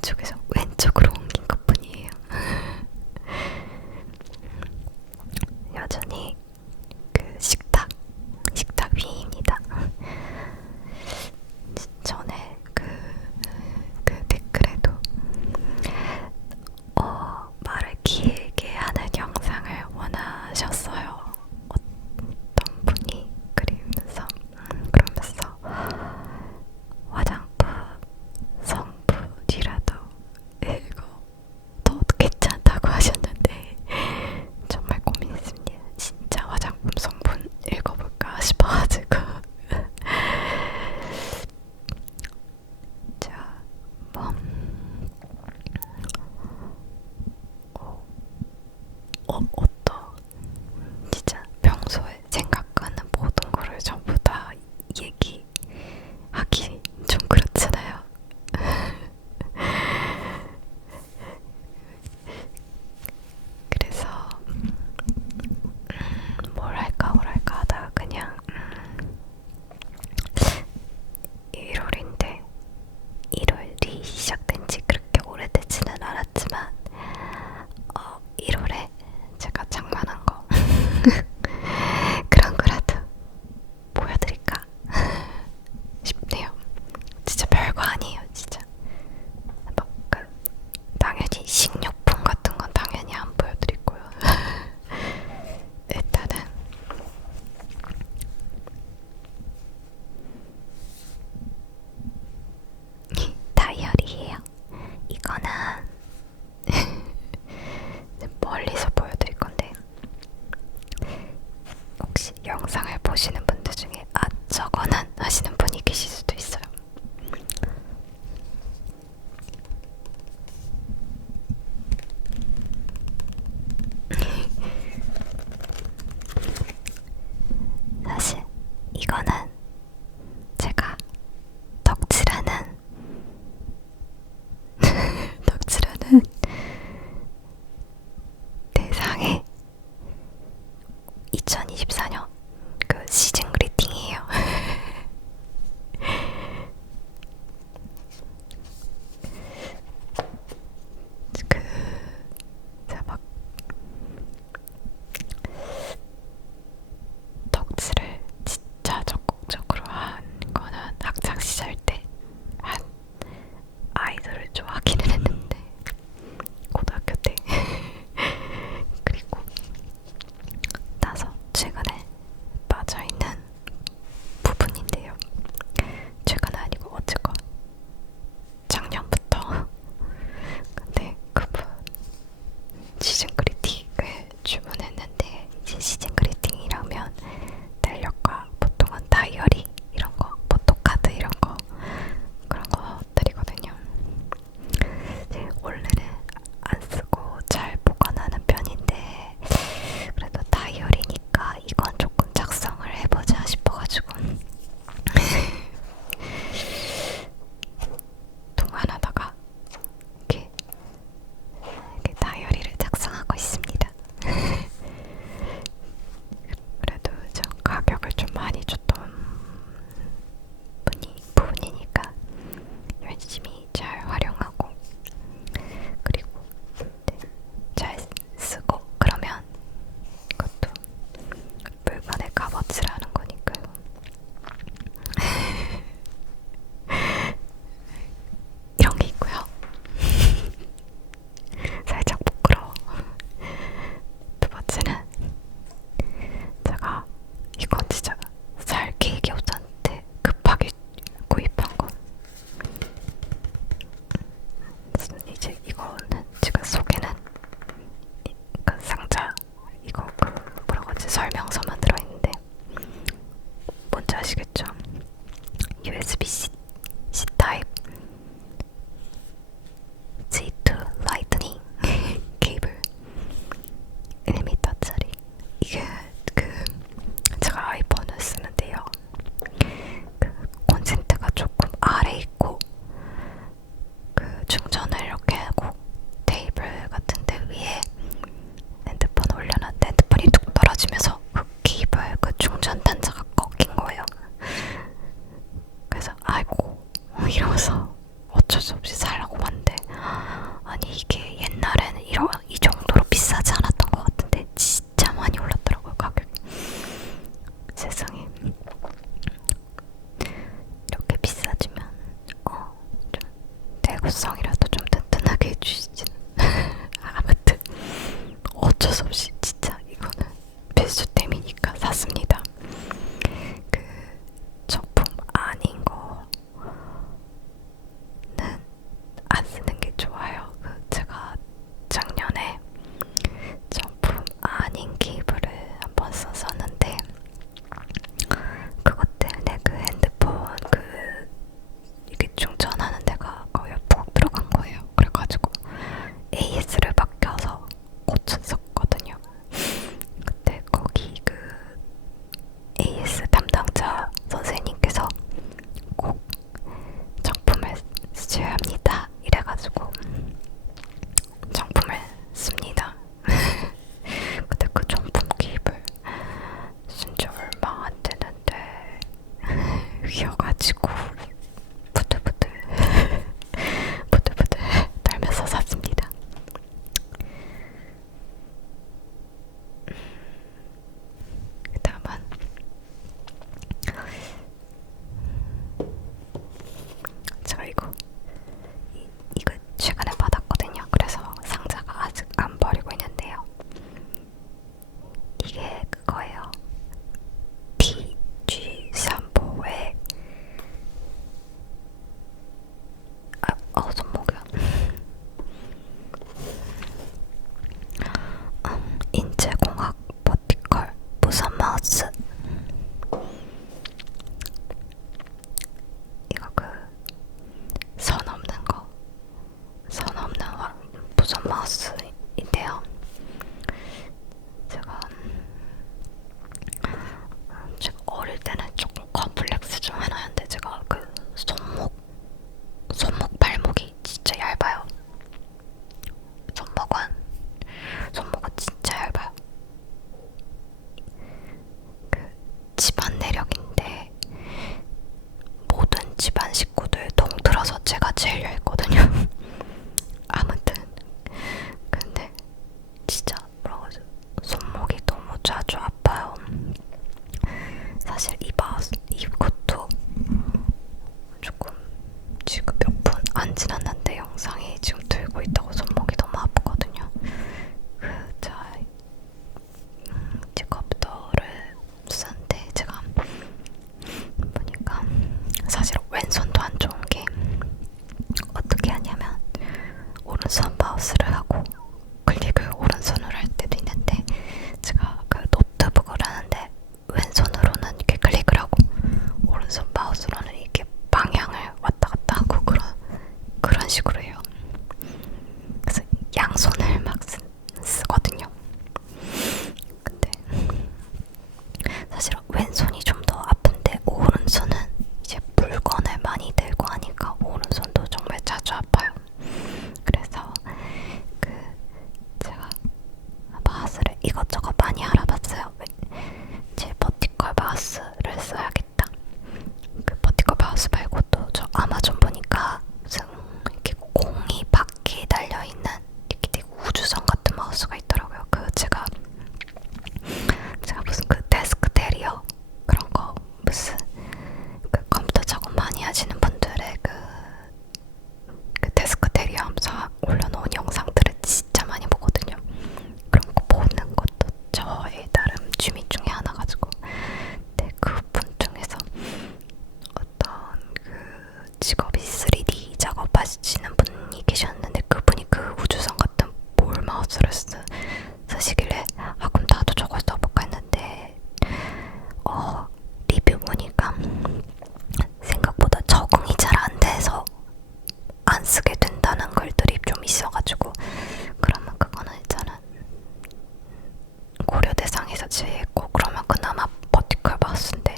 오른쪽에서 왼쪽으로 옮긴 것뿐이에요. 여전히 그 식탁 위입니다. 전에 그 댓글에도 말을 길게 하는 영상을 원하셨어요. 어떤 분이 그러면서 화장품 성분이라도 읽어 더 괜찮다고 하셨는데 정말 고민했습니다. 진짜 화장품 성분 읽어볼까 싶어가지고 자, 뭐 어떠? 진짜 평소에 생각하는 모든 거를 전부 다 얘기하기 좀 그렇잖아요. 그래서 뭘 할까 하다가 그냥 1월인데 1월이 시작된 지 그렇게 오래되지는 않았지만 1월에 제가 장만한 거 그런 거라도 보여드릴까 싶네요. 진짜 별거 아니에요, 진짜. 당연히 식료품 같은 건 당연히 안 보여드리고요. 일단은 다이어리예요. 이거는 멀리서 보여드릴 건데 혹시 영상을 보시는 분들 중에 저거는 하시는 분이 계실 수도 있어요. 사실 이거는 제가 덕질하는 대상의 2024년 그 시즌 그리팅이에요. 제가 막 덕질을 진짜 적극적으로 한 거는 학창 시절 때 한 아이돌을 좋아하기는 했는데 고등학교 때 그리고 나서 최근에 빠져있는 부분인데요. 최근 아니고 어쨌건 작년부터 근데 그분 시즌 그리팅을 주문했는데 이제 시즌 그리팅이라면 달력과 보통은 다이어리 이런 거, 포토카드 이런 거 그런 거 드리거든요. 원래는 안 쓰고 잘 보관하는 편인데 그래도 다이어리니까 이건 조금 작성을 해보자 싶어가지고 동안하다가 이렇게 다이어리를 작성하고 있습니다. 그래도 저 가격을 좀 많이 줬던 부분이니까 열심히 잘 활용하고 그리고 잘 쓰고 그러면 이것도 물건의 값어치라는 거니까요. 이런 게 있고요. 살짝 부끄러워. 두 번째는 제가 이건 진짜 살 계획이 없었는데 급하게 구입한 거. 이제 이거는 지금 속에는 그 상자 이거 뭐라고 하지 설명서만 들어있는데 뭔지 아시겠죠? USB-C 타입 C2 라이트닝 케이블 1m짜리 이게 제가 아이폰을 쓰는데요. 콘센트가 조금 아래 있고 충전을 이렇게 하고 테이블 같은 데 위에 핸드폰 올려놨는데 핸드폰이 뚝 떨어지면서 케이블 충전 단자가 꺾인 거예요. 그래서 아이고 이러면서 어쩔 수 없이 살라고 봤는데 유효성이라도 좀 튼튼하게 해주시지. 아무튼 어쩔 수 없이 진짜 이거는 필수템이니까 샀습니다. 그 정품 아닌 거는 안 쓰는 게 좋아요. 제가 작년에 정품 아닌 케이블을 한번 썼었는데 그것 때문에 그 핸드폰 이게 충전하는 데가 거의 푹 들어간 거예요. 그래가지고 AS를 바뀌어서 고쳤었거든요. 그때 거기 AS 담당자 선생님께서 꼭 정품을 쓰셔야 합니다. 이래가지고 정품을 씁니다. 근데 그 정품 케이블 쓴지 얼마 안 되는데 휘어가지고 부들부들 부들부들 떨면서 샀습니다. 그 다음은 제가 이거 최근에 받았거든요. 그래서 상자가 아직 안 버리고 있는데요. 이게 그거예요. TG35의 손목이야. 인체공학 버티컬 무선 마우스. 이거 선 없는 거, 선 없는 무선 마우스인데요. 제가 어릴 때는 조금 컴플렉스 중 하나였는데 제가 손목 발목이 진짜 얇아요. 손목은 진짜 얇아요. 집안 내력인데 모든 집안 식구들 동틀어서 제가 제일 얇거든요. 아무튼 근데 진짜 뭐라고 하지? 손목이 너무 자주 아파요. 사실 이것도 조금 지금 몇 분 안 지났는데 영상이 지금 들고 있다고 손목이 너무 아프거든요. 제 컴퓨터를 쓰는데 제가 보니까 사실 왼손도 안 좋은 게 어떻게 하냐면 오른손 마우스를 하고 클릭을 오른손으로 할 때도 있는데 제가 노트북을 하는데 왼손으로는 이렇게 클릭을 하고 오른손 마우스로는 이렇게 방향을 왔다 갔다 하고 그런 식으로 해요. 그래서 양손을 막 쓰거든요. 근데 사실 왼손이 좀 더 아픈데 오른손은 이제 물건을 많이 들고 하니까 오른손도 정말 자주 아파요. 그래서 제가 마우스를 이것저것 많이 알아봤어요. 제 버티컬 마우스를 써야겠다. 버티컬 마우스 말고도 저 아마존 보니까 무슨 이렇게 공이 바퀴에 달려있는 이렇게 되게 우주선 같은 마우스가 있더라고요. 제가 무슨 데스크 대리어 그런 거 무슨 컴퓨터 작업 많이 하시는 분들의 데스크 대리어 하면서 올려놓은 영상들을 진짜 많이 보거든요. 그런 거 보는 것도 저의 나름 취미 중에 하나가지고 근데 그분 중에서 어떤 직업이 3D 작업하시는 분이 계셨는데 그분이 우주선 같은 볼 마우스를 쓰시길래 그럼 나도 저걸 써볼까 했는데 리뷰 보니까 생각보다 적응이 잘 안 돼서 안 쓰게 된다는 글들이 좀 있어가지고 그러면 그거는 일단은 고려 대상에서 제외했고 그러면 그나마 버티컬 마우스인데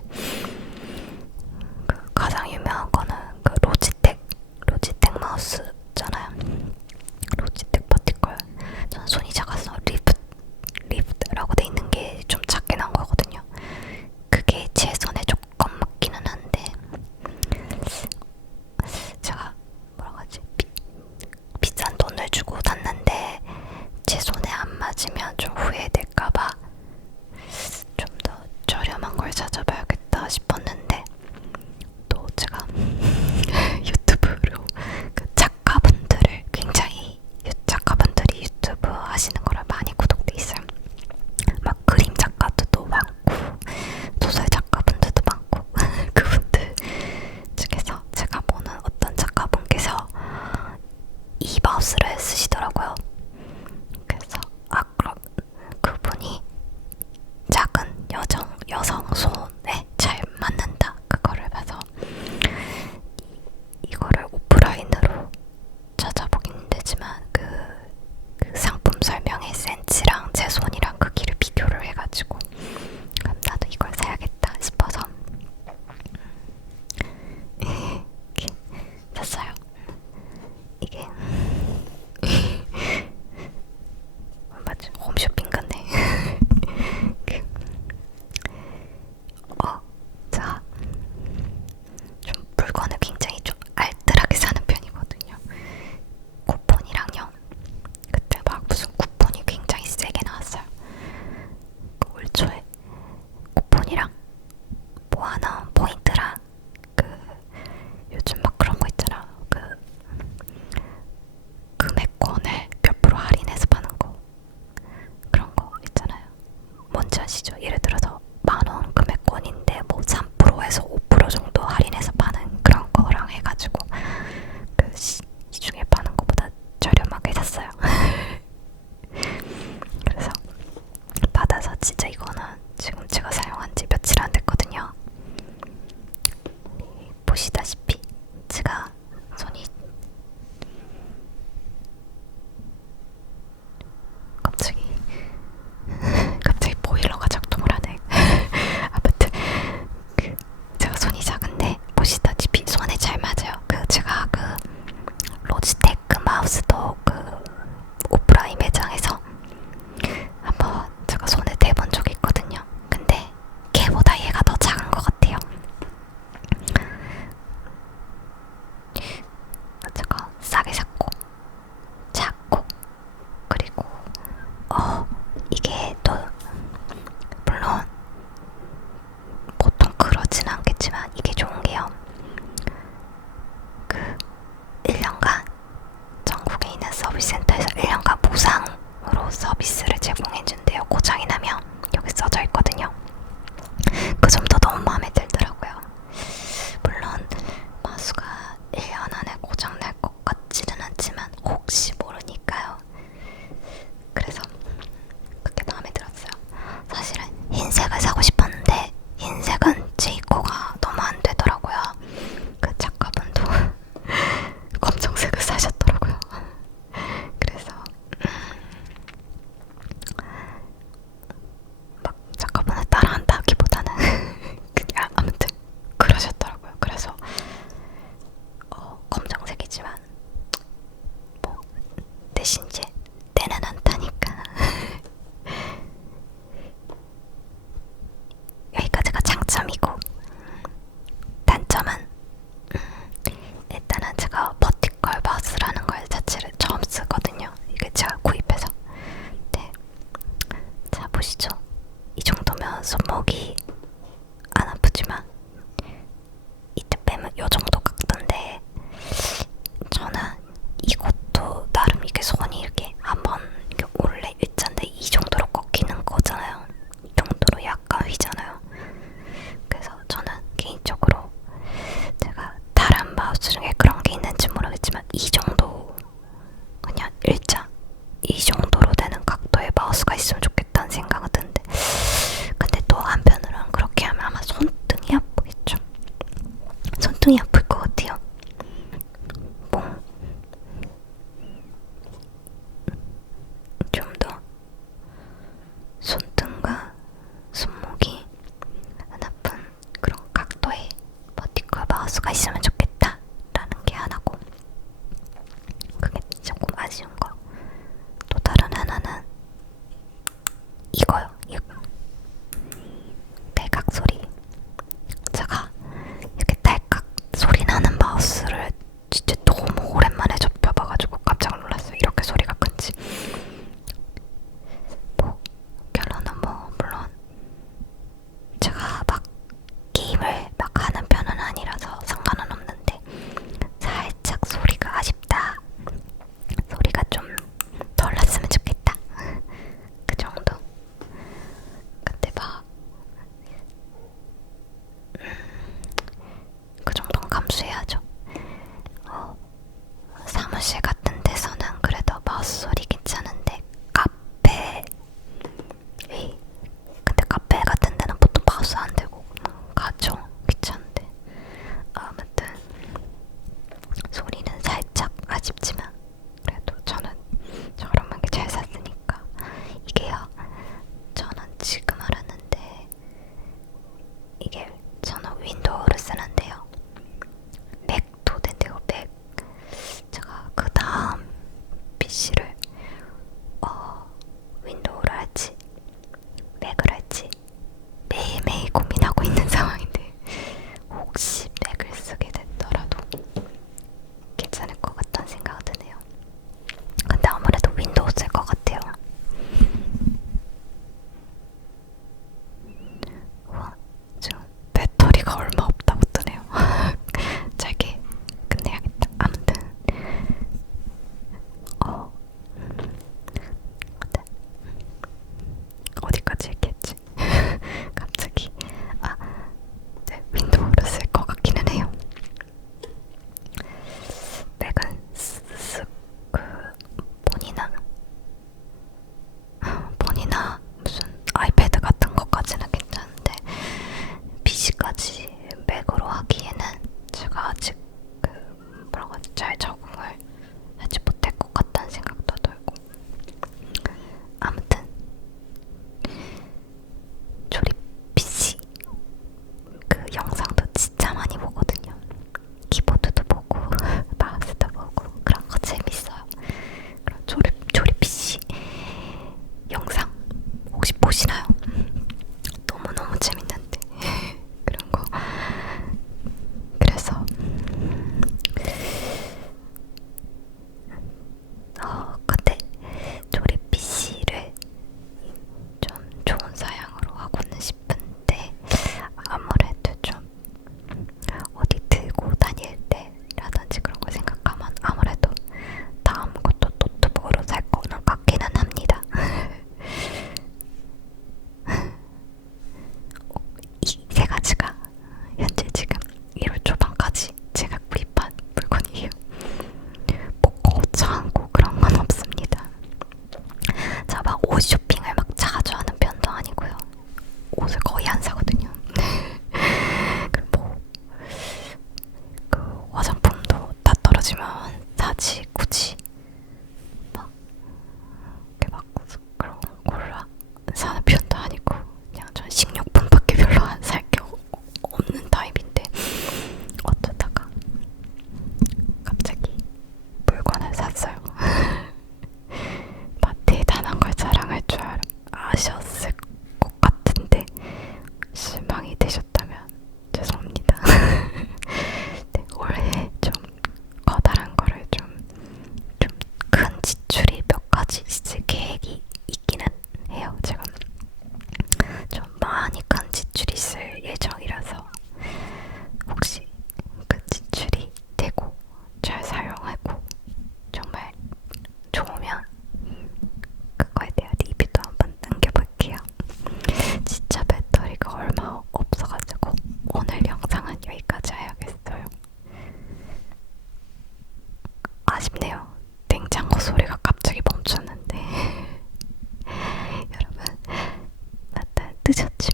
가장 유명한 거는 로지텍 마우스잖아요. 이거를 오프라인으로 찾아보긴 힘들지만 그 상품 설명에 센치랑 제 손이랑 크기를 비교를 해가지고 그럼 나도 이걸 사야겠다 싶어서 이렇게 샀어요. 이게 맞아, 홈쇼핑 같네. 자, 좀 물건을 굉장히 좀 알뜰하게 사는 편이거든요. 쿠폰이랑요. 그때 막 무슨 쿠폰이 굉장히 세게 나왔어요. 올 초에 쿠폰이랑 모아놓은 포인트랑 요즘 막 그런 거 있잖아. 금액권을 몇 프로 할인해서 파는 거. 그런 거 있잖아요. 뭔지 아시죠? 예를 들어서 10,000원 금액권인데 뭐 3%에서 5% 정도 할인해서 파는 그런 거랑 해가지고 시중에 파는 거보다 저렴하게 샀어요. 그래서 받아서 진짜 이거는 지금 제가 사용한 지 며칠 안 됐거든요. 보시다시피 제가 손이 갑자기 보일러가 작동을 하네. 아무튼 제가 손이 작은데 보시다시피 손에 잘 맞아요. 제가 로지테크 마우스도 오프라인 매장에서 한번 제가 손에 대본 적이 있거든요. 근데 걔보다 얘가 더 작은 것 같아요. 제가 싸게 샀고 작고 그리고 이게 또 물론 보통 그러진 않겠지만 이게 좋은 게요. 1년간 전국에 있는 서비스 센터에서 1년간 무상으로 서비스를 제공해준대요. 고장이 나면 여기 써져 있거든요. 그 점도 너무 마음에 들더라고요. 물론 마우스가 1년 안에 고장 날 것 같지는 않지만 혹시 모르니까요. 그래서 그게 마음에 들었어요. 사실은 흰색을 사고 싶었는데 흰색은 제 입고가 너무 안 되더라고요. 그 작가분도 검정색을 사셨더라고요. 그래서 막 작가분을 따라한다기보다는 그냥 아무튼 그러셨더라고요. 그래서 검정색이지만 뭐 대신 이제 때는 안 타니까 여기까지가 장점이고 단점은 일단은 제가 버티컬 마우스라는 걸 자체를 처음 쓰거든요. 이게 제가 구입해서. 네. 자 보시죠. 이 정도면 손목이 안 아프지만 이때 빼면 요 정도 각도인데 저는 이것도 나름 이게 손이 이렇게 한번 이렇게 원래 일자인데 이 정도로 꺾이는 거잖아요. 이 정도로 약간 휘잖아요. 그래서 저는 개인적으로 제가 다른 마우스 중에 그런 게 있는지 모르겠지만 이 정도 그냥 일자 이 정도로 되는 각도의 마우스가 있으면 좋겠다는 생각은 드는데 근데 또 한편으로는 그렇게 하면 아마 손등이 아프겠죠. 손등이 아플 것 같아요. 좀 더 손등과 손목이 안 아픈 그런 각도의 버티컬 마우스가 있으면 좋겠다 라는 게 하나고 터지면 사지 굳이 막 이렇게 막 그런 골라 사는 편도 아니고 그냥 전 식료품밖에 별로 안 살 게 없는 타입인데 어쩌다가 갑자기 물건을 샀어요. 마트에 단한 걸 자랑할 줄 아셨을 것 같은데 실망이 되셨다면 죄송합니다. 네, 올해 좀 커다란 거를 좀 큰 지출이 몇 가지 있을 계획이 있기는 해요. 지금 좀 많이 큰 지출이 있을 예정이라서 혹시 그 지출이 되고 잘 사용하고 정말 좋으면 그거에 대한 리뷰도 한번 남겨볼게요. 진짜 배터리가 얼마 없어가지고 오늘 영상은 여기까지 해야겠어요. 아쉽네요. 냉장고 소리가 갑자기 멈췄는데 여러분, 일단 늦었지만